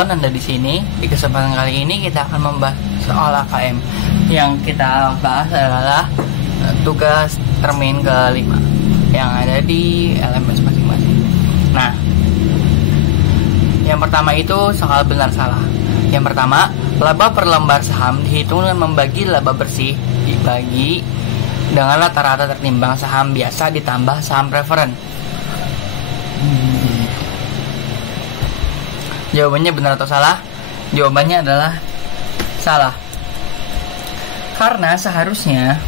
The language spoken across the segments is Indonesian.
Anda di sini. Di kesempatan kali ini kita akan membahas soal AKM. Yang kita bahas adalah tugas termin kelima yang ada di LMS masing-masing. Nah, yang pertama itu soal benar salah. Yang pertama, laba per lembar saham dihitung dengan membagi laba bersih dibagi dengan rata-rata tertimbang saham biasa ditambah saham preferen. Jawabannya benar atau salah? Jawabannya adalah salah. Karena seharusnya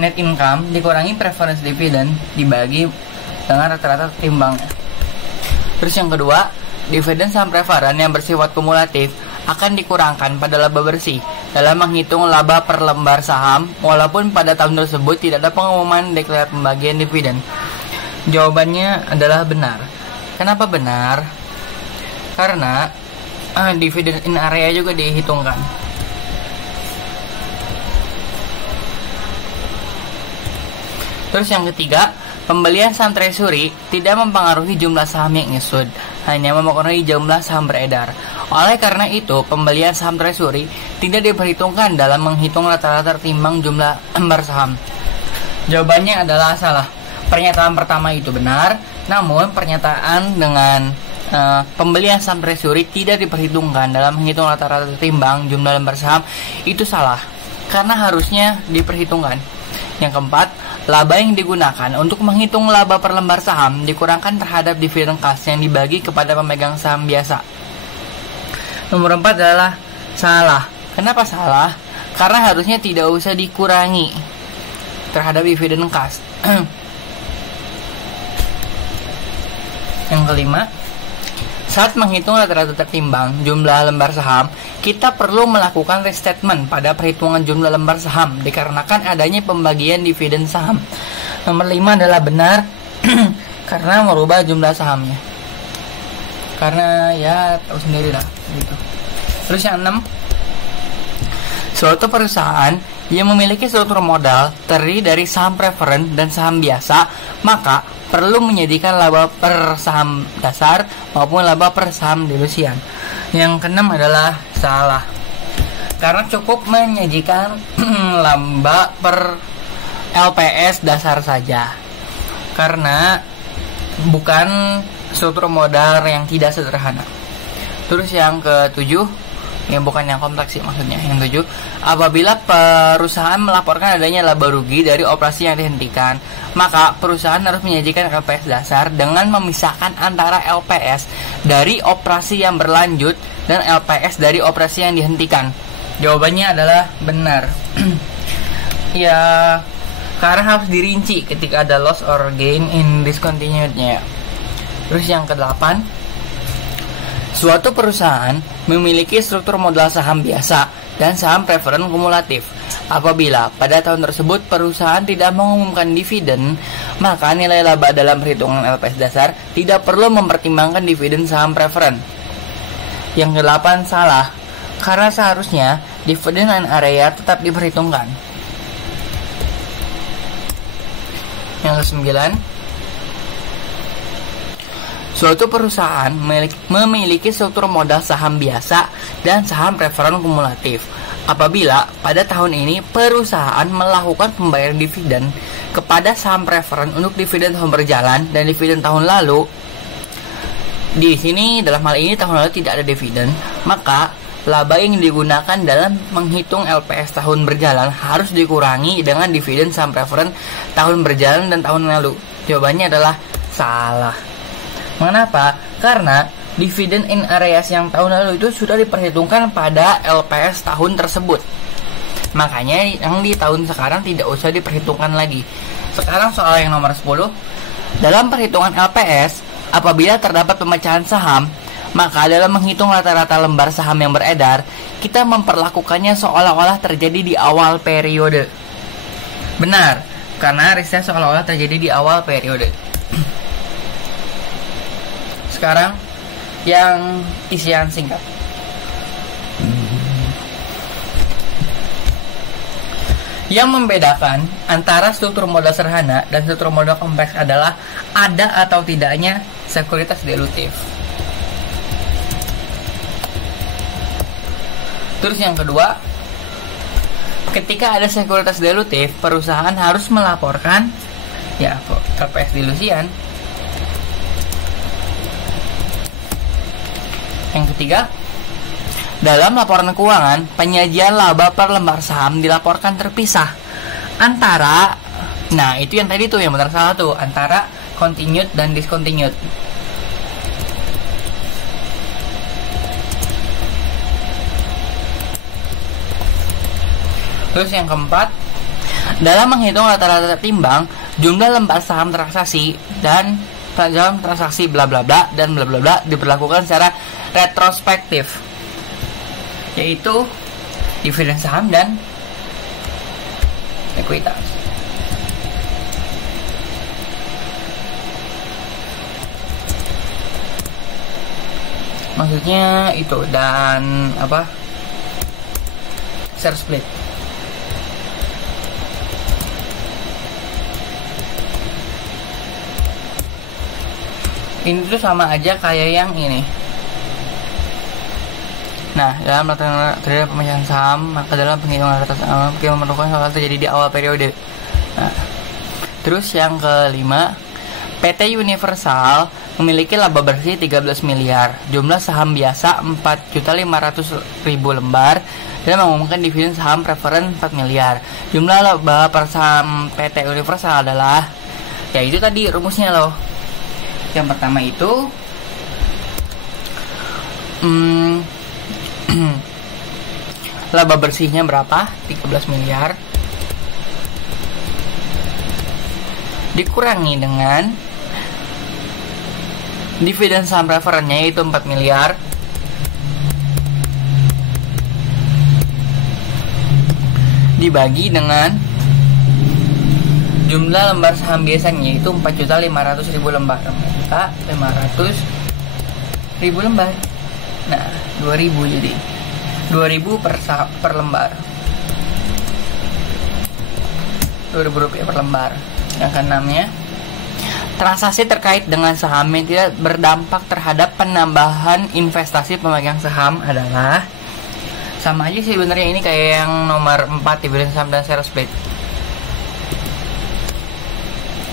net income dikurangi preference dividend dibagi dengan rata-rata timbangnya. Terus yang kedua, dividen saham preferen yang bersifat kumulatif akan dikurangkan pada laba bersih dalam menghitung laba per lembar saham walaupun pada tahun tersebut tidak ada pengumuman deklarasi pembagian dividen. Jawabannya adalah benar. Kenapa benar? Karena dividen in area juga dihitungkan. Terus yang ketiga, pembelian saham treasury tidak mempengaruhi jumlah saham yang issued, hanya mempengaruhi jumlah saham beredar. Oleh karena itu, pembelian saham treasury tidak diperhitungkan dalam menghitung rata-rata tertimbang jumlah lembar saham. Jawabannya adalah salah. Pernyataan pertama itu benar, namun pernyataan dengan pembelian saham treasury tidak diperhitungkan dalam menghitung rata-rata tertimbang jumlah lembar saham itu salah, karena harusnya diperhitungkan. Yang keempat, laba yang digunakan untuk menghitung laba per lembar saham dikurangkan terhadap dividen kas yang dibagi kepada pemegang saham biasa. Nomor 4 adalah salah. Kenapa salah? Karena harusnya tidak usah dikurangi terhadap dividen kas. Yang kelima, saat menghitung rata-rata tertimbang jumlah lembar saham, kita perlu melakukan restatement pada perhitungan jumlah lembar saham dikarenakan adanya pembagian dividen saham. Nomor 5 adalah benar karena merubah jumlah sahamnya. Karena ya tahu sendiri lah gitu. Terus yang 6, suatu perusahaan yang memiliki struktur modal terdiri dari saham preferen dan saham biasa, maka perlu menjadikan laba per saham dasar maupun laba per saham dilusian. Yang keenam adalah salah. Karena cukup menyajikan laba per LPS dasar saja. Karena bukan struktur modal yang tidak sederhana. Terus yang ketujuh, ya bukan yang kompleks sih maksudnya. Yang 7, apabila perusahaan melaporkan adanya laba rugi dari operasi yang dihentikan, maka perusahaan harus menyajikan LPS dasar dengan memisahkan antara LPS dari operasi yang berlanjut dan LPS dari operasi yang dihentikan. Jawabannya adalah benar. Ya, karena harus dirinci ketika ada loss or gain in discontinued-nya. Terus yang ke-8, suatu perusahaan memiliki struktur modal saham biasa dan saham preferen kumulatif. Apabila pada tahun tersebut perusahaan tidak mengumumkan dividen, maka nilai laba dalam perhitungan LPS dasar tidak perlu mempertimbangkan dividen saham preferen. Yang ke-8 salah, karena seharusnya dividen in area tetap diperhitungkan. Yang ke-9, suatu perusahaan memiliki struktur modal saham biasa dan saham preferen kumulatif. Apabila pada tahun ini perusahaan melakukan pembayaran dividen kepada saham preferen untuk dividen tahun berjalan dan dividen tahun lalu, di sini dalam hal ini tahun lalu tidak ada dividen, maka laba yang digunakan dalam menghitung LPS tahun berjalan harus dikurangi dengan dividen saham preferen tahun berjalan dan tahun lalu. Jawabannya adalah salah. Mengapa? Karena dividen in areas yang tahun lalu itu sudah diperhitungkan pada LPS tahun tersebut. Makanya yang di tahun sekarang tidak usah diperhitungkan lagi. Sekarang soal yang nomor 10. Dalam perhitungan LPS, apabila terdapat pemecahan saham, maka dalam menghitung rata-rata lembar saham yang beredar, kita memperlakukannya seolah-olah terjadi di awal periode. Benar, karena riset seolah-olah terjadi di awal periode. Sekarang yang isian singkat. Yang membedakan antara struktur modal sederhana dan struktur modal kompleks adalah ada atau tidaknya sekuritas dilutif. Terus yang kedua, ketika ada sekuritas dilutif, perusahaan harus melaporkan ya LPS dilusian. Yang ketiga, dalam laporan keuangan, penyajian laba per lembar saham dilaporkan terpisah antara, nah itu yang tadi tuh yang benar salah tuh, antara continued dan discontinued. Terus yang keempat, dalam menghitung rata-rata timbang, jumlah lembar saham transaksi dan dalam transaksi bla bla bla dan bla bla bla diberlakukan secara retrospektif, yaitu dividen saham dan ekuitas. Maksudnya itu, dan apa, share split. Ini tuh sama aja kayak yang ini. Nah, dalam terhadap pemecahan saham, maka dalam penghitungan rata saham kita memerlukan hal terjadi di awal periode. Nah, terus yang kelima, PT Universal memiliki laba bersih 13 miliar, jumlah saham biasa 4.500.000 lembar, dan mengumumkan dividen saham preferen 4 miliar. Jumlah laba per saham PT Universal adalah, ya itu tadi rumusnya loh. Yang pertama itu laba bersihnya berapa? 13 miliar dikurangi dengan dividen saham preferennya yaitu 4 miliar dibagi dengan jumlah lembar saham biasanya yaitu 4.500.000 lembar. 500.000 lembar. Nah, 2.000 jadi 2.000 per lembar. 2.000 rupiah per lembar. Yang keenamnya, transaksi terkait dengan saham yang tidak berdampak terhadap penambahan investasi pemegang saham adalah, sama aja sih sebenarnya, ini kayak yang nomor 4, dividen saham dan share split.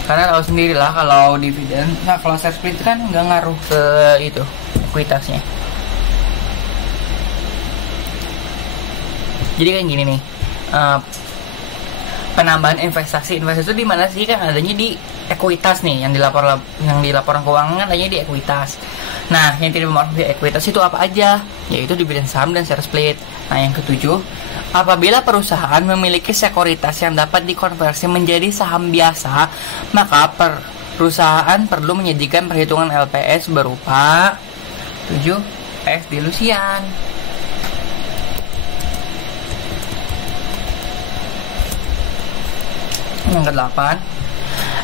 Karena tahu sendiri lah kalau dividen, nah kalau share split kan nggak ngaruh ke itu ekuitasnya. Jadi kan gini nih, penambahan investasi itu di mana sih? Kan adanya di ekuitas nih, yang di laporan keuangan adanya di ekuitas. Nah, yang tidak mempengaruhi di ekuitas itu apa aja? Yaitu dividen saham dan share split. Nah, yang ketujuh, apabila perusahaan memiliki sekuritas yang dapat dikonversi menjadi saham biasa, maka perusahaan perlu menyajikan perhitungan LPS berupa 7 LPS dilusian. Yang ke-8,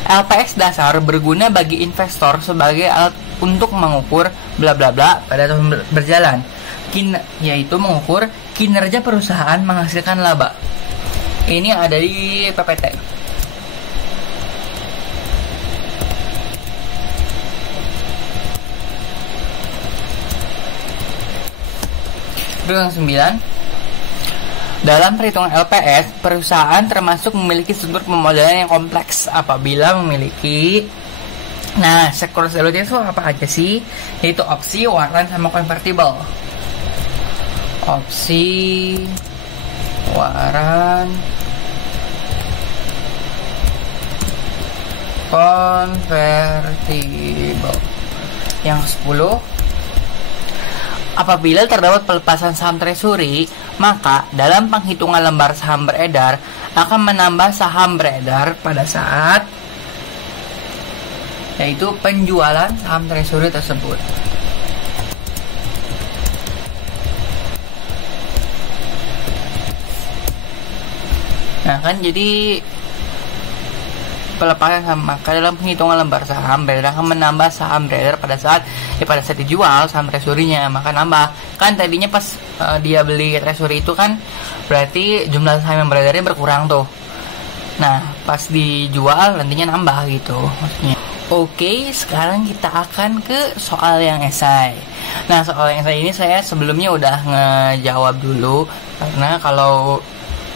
LPS dasar berguna bagi investor sebagai alat untuk mengukur bla bla bla pada tahun berjalan, yaitu mengukur kinerja perusahaan menghasilkan laba. Ini yang ada di PPT. Terus yang 9, dalam perhitungan LPS, perusahaan termasuk memiliki struktur pemodalan yang kompleks apabila memiliki, nah, sekuritas dilutif itu apa aja sih? Yaitu opsi, waran, sama konvertible. Opsi, waran, konvertible. Yang 10, apabila terdapat pelepasan saham treasury, maka dalam penghitungan lembar saham beredar akan menambah saham beredar pada saat, yaitu penjualan saham treasury tersebut. Nah kan, jadi pelepasan saham, maka dalam penghitungan lembar saham beredar akan menambah saham beredar pada saat dijual saham treasury-nya, maka nambah. Kan tadinya pas dia beli treasury itu kan berarti jumlah saham yang beredarnya berkurang tuh. Nah, pas dijual nantinya nambah gitu maksudnya. Oke, sekarang kita akan ke soal yang esai. Nah, soal yang esai ini saya sebelumnya udah ngejawab dulu, karena kalau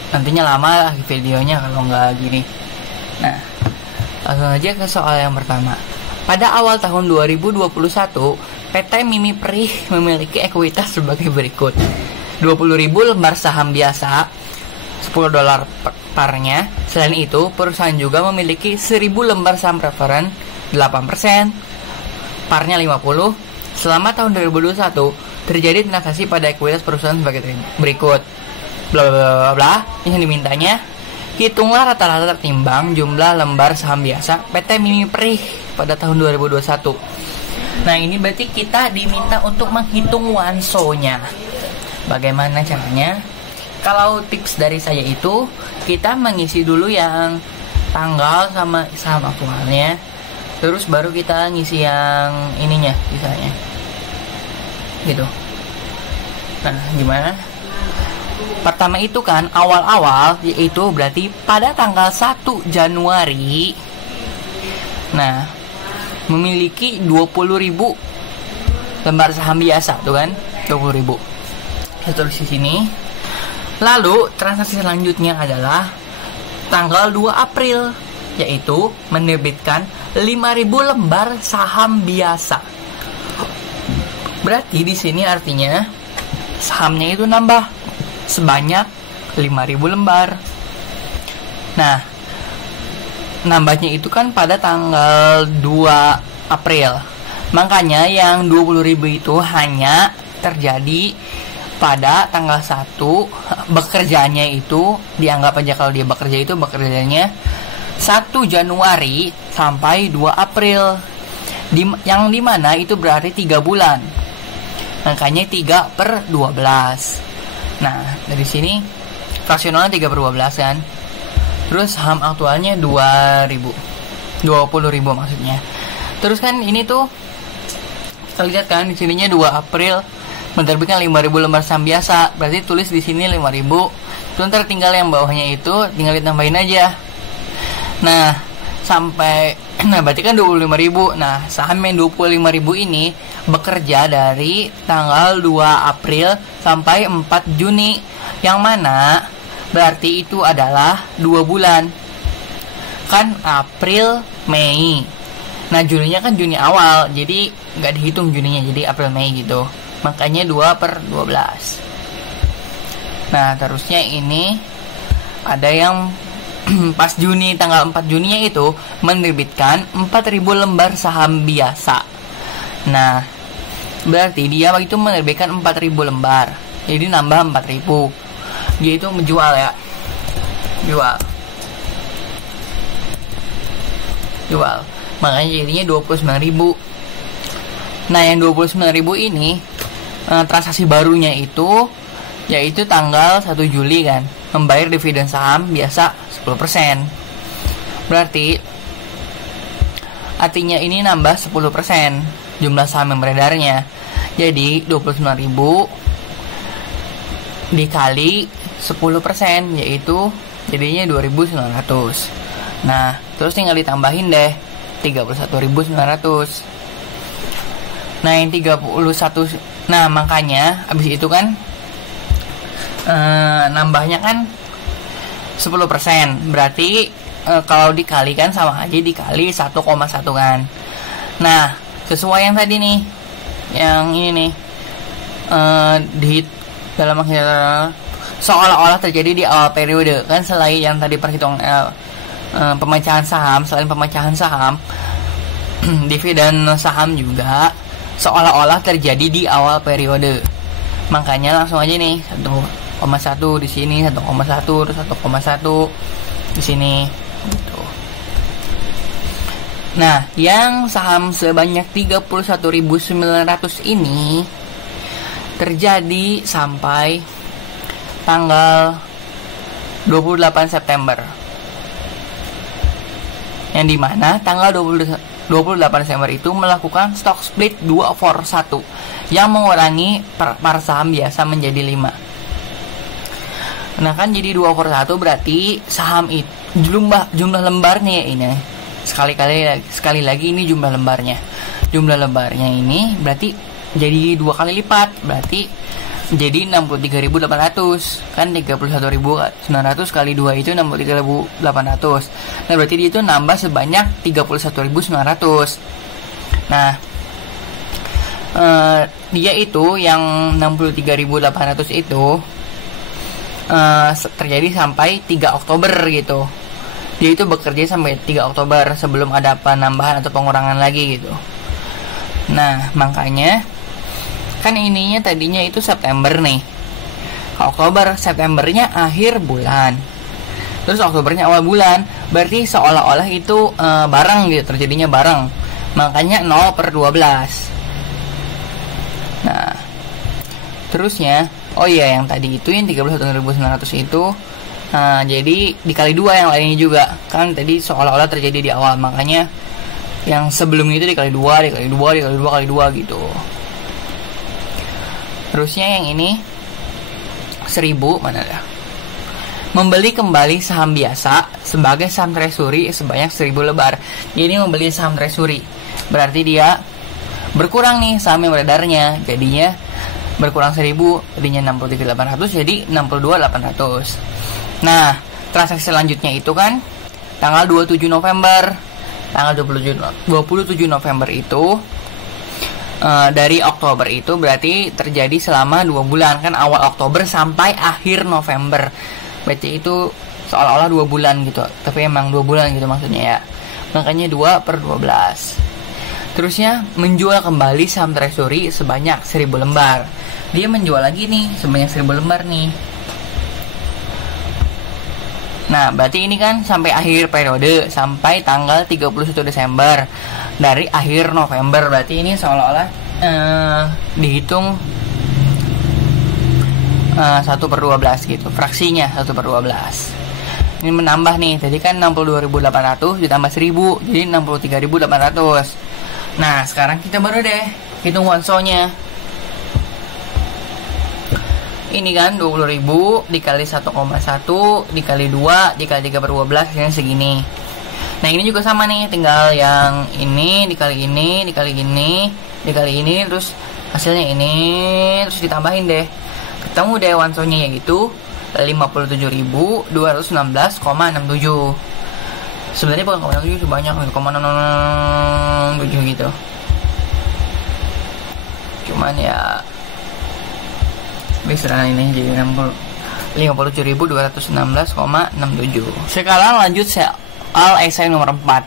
nantinya lama lah videonya kalau nggak gini. Nah, langsung aja ke soal yang pertama. Pada awal tahun 2021, PT Mimi Perih memiliki ekuitas sebagai berikut. 20.000 lembar saham biasa, $10 parnya. Selain itu, perusahaan juga memiliki 1.000 lembar saham preferen, 8%, parnya 50. Selama tahun 2021, terjadi transaksi pada ekuitas perusahaan sebagai berikut. Bla bla bla bla. Yang dimintanya, hitunglah rata-rata tertimbang jumlah lembar saham biasa PT Mimi Perih pada tahun 2021. Nah, ini berarti kita diminta untuk menghitung wansonya. Bagaimana caranya? Kalau tips dari saya itu, kita mengisi dulu yang tanggal sama saham aktualnya, terus baru kita ngisi yang ininya, misalnya gitu. Nah, gimana? Pertama itu kan awal-awal, yaitu berarti pada tanggal 1 Januari. Nah, memiliki 20.000 lembar saham biasa tuh kan, 20.000. Saya tulis di sini. Lalu transaksi selanjutnya adalah tanggal 2 April, yaitu menerbitkan 5.000 lembar saham biasa. Berarti di sini artinya sahamnya itu nambah sebanyak 5.000 lembar. Nah, nambahnya itu kan pada tanggal 2 April. Makanya yang 20.000 itu hanya terjadi pada tanggal 1. Bekerjanya itu dianggap aja kalau dia bekerja itu bekerjanya 1 Januari sampai 2 April, yang dimana itu berarti 3 bulan. Makanya 3/12. Nah, dari sini fraksionalnya 3/12 kan. Terus saham aktualnya 20.000 maksudnya. Terus kan ini tuh kita lihat kan di sininya 2 April menerbitkan 5.000 lembar saham biasa. Berarti tulis di sini 5.000. Terus ntar tinggal yang bawahnya itu tinggal ditambahin aja. Nah, berarti kan 25.000. Nah, saham yang 25.000 ini bekerja dari tanggal 2 April sampai 4 Juni, yang mana berarti itu adalah 2 bulan. Kan April, Mei. Nah, Juninya kan Juni awal, jadi nggak dihitung Juninya, jadi April, Mei gitu. Makanya 2/12. Nah, terusnya ini ada yang pas Juni, tanggal 4 Juninya itu menerbitkan 4.000 lembar saham biasa. Nah, berarti dia itu menerbitkan 4.000 lembar. Jadi nambah 4.000. Dia itu menjual ya. Jual. Makanya jadinya 29.000. Nah, yang 29.000 ini transaksi barunya itu yaitu tanggal 1 Juli kan, membayar dividen saham biasa 10%. Berarti artinya ini nambah 10% jumlah saham yang beredarnya. Jadi 29.000 dikali 10%, yaitu jadinya 2.900. Nah, terus tinggal ditambahin deh 31.900. Nah, yang 31. Nah, makanya abis itu kan nambahnya kan 10%. Berarti kalau dikalikan sama aja dikali 1,1 kan. Nah, sesuai yang tadi nih, yang ini nih, di dalam seolah-olah terjadi di awal periode kan. Selain yang tadi perhitungan pemecahan saham, selain pemecahan saham, dividen saham juga seolah-olah terjadi di awal periode. Makanya langsung aja nih 1,1 di sini, 1,1 terus 1,1 di sini gitu. Nah, yang saham sebanyak 31.900 ini terjadi sampai tanggal 28 September. Yang dimana tanggal 28 Desember itu melakukan stock split 2/1 yang mengurangi par saham biasa menjadi 5. Nah, kan jadi 2/1 berarti saham itu jumlah lembarnya ini sekali lagi ini jumlah lembarnya. Jumlah lembarnya ini berarti jadi 2 kali lipat, berarti jadi 63.800. Kan 31.900 kali 2 itu 63.800. Nah, berarti dia itu nambah sebanyak 31.900. Nah, dia itu yang 63.800 itu terjadi sampai 3 Oktober gitu. Dia itu bekerja sampai 3 Oktober sebelum ada penambahan atau pengurangan lagi gitu. Nah, makanya kan ininya tadinya itu September nih. Oktober, Septembernya akhir bulan. Terus Oktobernya awal bulan. Berarti seolah-olah itu bareng gitu, terjadinya bareng. Makanya 0/12. Nah, terusnya, oh iya yang tadi itu yang 31.900 itu jadi dikali 2 yang lainnya juga. Kan tadi seolah-olah terjadi di awal, makanya yang sebelum itu dikali 2, dikali 2, dikali 2, kali 2 gitu. Terusnya yang ini 1000 mana dah? Membeli kembali saham biasa sebagai saham treasury sebanyak 1000 lembar. Jadi membeli saham treasury berarti dia berkurang nih saham yang beredarnya, jadinya berkurang 1000, tadinya 63.800 jadi 62.800. Nah, transaksi selanjutnya itu kan tanggal 27 November. Tanggal 27 November itu dari Oktober itu berarti terjadi selama 2 bulan. Kan awal Oktober sampai akhir November. Berarti itu seolah-olah 2 bulan gitu. Tapi emang 2 bulan gitu maksudnya ya. Makanya 2/12. Terusnya menjual kembali saham treasury sebanyak 1000 lembar. Dia menjual lagi nih sebanyak 1000 lembar nih. Nah, berarti ini kan sampai akhir periode, sampai tanggal 31 Desember. Dari akhir November, berarti ini seolah-olah dihitung 1/12 gitu. Fraksinya 1/12. Ini menambah nih, tadi kan 62.800 ditambah 1000, jadi 63.800. Nah, sekarang kita baru deh hitung one-so-nya. Ini kan 20.000 dikali 1,1 dikali 2 dikali 3/12 hasilnya segini. Nah, ini juga sama nih, tinggal yang ini dikali ini dikali ini dikali ini, terus hasilnya ini, terus ditambahin deh. Ketemu deh one-so-nya yaitu 57.216,67. Sebenarnya bukan 0,67 sebanyak 0,067 gitu. Cuman ya bisa ini jadi 57.216,67. Sekarang lanjut soal esai nomor 4.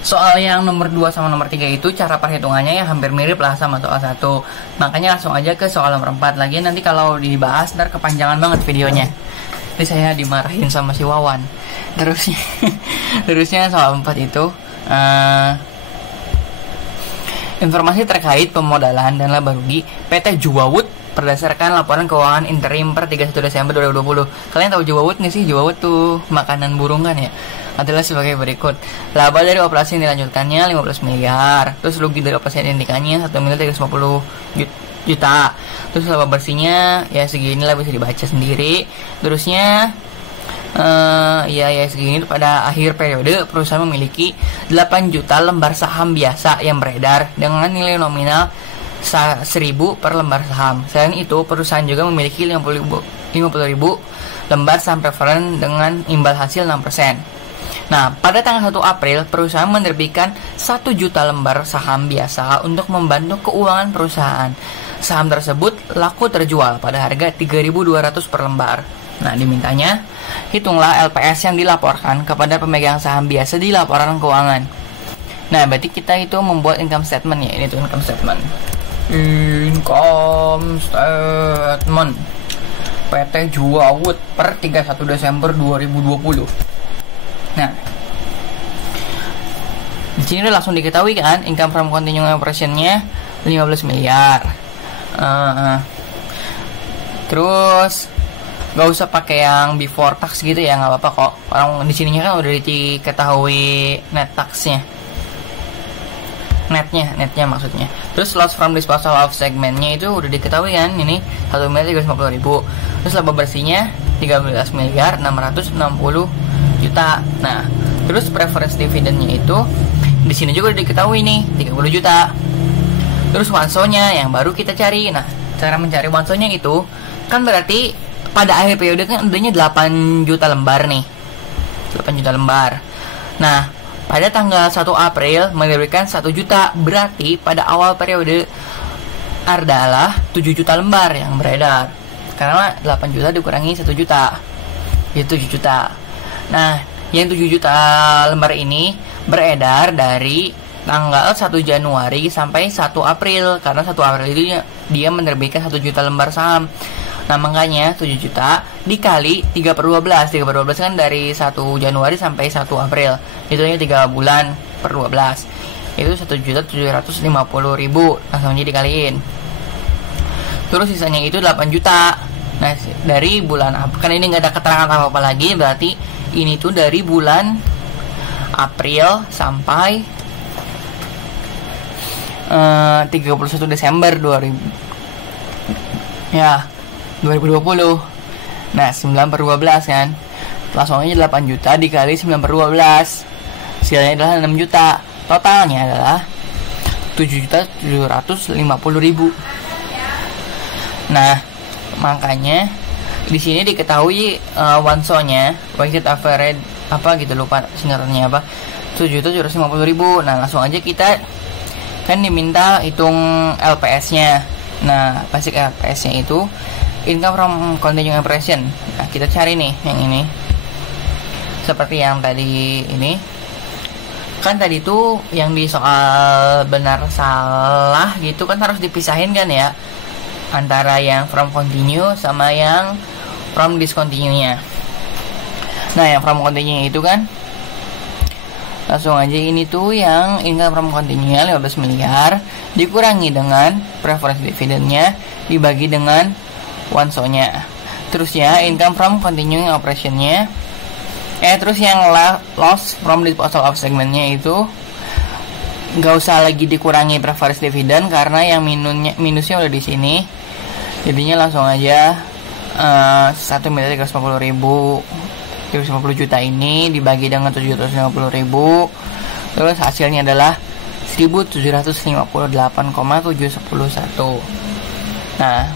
Soal yang nomor 2 sama nomor 3 itu cara perhitungannya ya hampir mirip lah sama soal 1. Makanya langsung aja ke soal nomor 4 lagi. Nanti kalau dibahas ntar kepanjangan banget videonya. Jadi saya dimarahin sama si Wawan. Terusnya soal 4 itu informasi terkait pemodalan dan laba rugi PT Juwawut berdasarkan laporan keuangan interim per 31 Desember 2020. Kalian tahu Juwawut nggak sih? Juwawut tuh makanan burung kan ya? Adalah sebagai berikut. Laba dari operasi yang dilanjutkannya 15 miliar. Terus rugi dari operasi yang dihentikannya 1.350 juta. Terus laba bersihnya ya segini lah, bisa dibaca sendiri. Terusnya ya segini. Pada akhir periode perusahaan memiliki 8 juta lembar saham biasa yang beredar dengan nilai nominal 1.000 per lembar saham. Selain itu, perusahaan juga memiliki 50.000 lembar saham preferen dengan imbal hasil 6%. Nah, pada tanggal 1 April, perusahaan menerbitkan 1 juta lembar saham biasa untuk membantu keuangan perusahaan. Saham tersebut laku terjual pada harga 3.200 per lembar. Nah, dimintanya, hitunglah LPS yang dilaporkan kepada pemegang saham biasa di laporan keuangan. Nah, berarti kita itu membuat income statement ya. Ini tuh income statement. Income statement PT Juwawut per 31 Desember 2020. Nah, di sini udah langsung diketahui kan income from continuing operation-nya 15 miliar. Terus gak usah pakai yang before tax gitu ya, nggak apa-apa kok. Orang di sininya kan udah diketahui net taxnya. Netnya maksudnya. Terus loss from disposal of segmentnya itu udah diketahui kan, ini 1.350.000. Terus laba bersihnya 13.660 juta. Nah, Terus preference dividennya itu di sini juga udah diketahui nih 30 juta. Terus wansonya yang baru kita cari. Nah, cara mencari wansonya itu kan berarti pada akhir periode kan adanya 8 juta lembar nih. 8 juta lembar. Nah, pada tanggal 1 April menerbitkan 1 juta. Berarti pada awal periode adalah 7 juta lembar yang beredar. Karena 8 juta dikurangi 1 juta. Itu 7 juta. Nah, yang 7 juta lembar ini beredar dari tanggal 1 Januari sampai 1 April. Karena 1 April itu dia menerbitkan 1 juta lembar saham. Nah, makanya 7 juta dikali 3/12. 3/12 kan dari 1 Januari sampai 1 April. Itu hanya 3 bulan per 12. Itu 1.750.000. Langsung aja dikaliin. Terus sisanya itu 8 juta. Nah, dari bulan kan ini nggak ada keterangan apa-apa lagi. Berarti ini tuh dari bulan April sampai 31 Desember 2020. Nah, 9/12 kan. Langsung aja 8 juta dikali 9/12. Hasilnya adalah 6 juta. Totalnya adalah 7.750.000. Nah, makanya di sini diketahui wansonya, weighted average apa gitu, lupa singkatannya apa, 7.750.000. Nah, langsung aja kita kan diminta hitung LPS-nya. Nah, basic LPS-nya itu income from continuing operation. Nah, kita cari nih yang ini. Seperti yang tadi ini. Kan tadi tuh yang di soal benar salah gitu kan harus dipisahin kan ya, antara yang from continue sama yang from discontinue-nya. Nah, yang from continue itu kan langsung aja ini tuh yang income from continue 15 miliar dikurangi dengan preference dividendnya dibagi dengan wanso-nya. Terus ya income from continuing operation-nya terus yang loss from disposal of segment-nya itu nggak usah lagi dikurangi preference dividend karena yang minusnya udah di sini. Jadinya langsung aja 1.350.000 juta ini dibagi dengan 750.000, terus hasilnya adalah 1.758,711. Nah,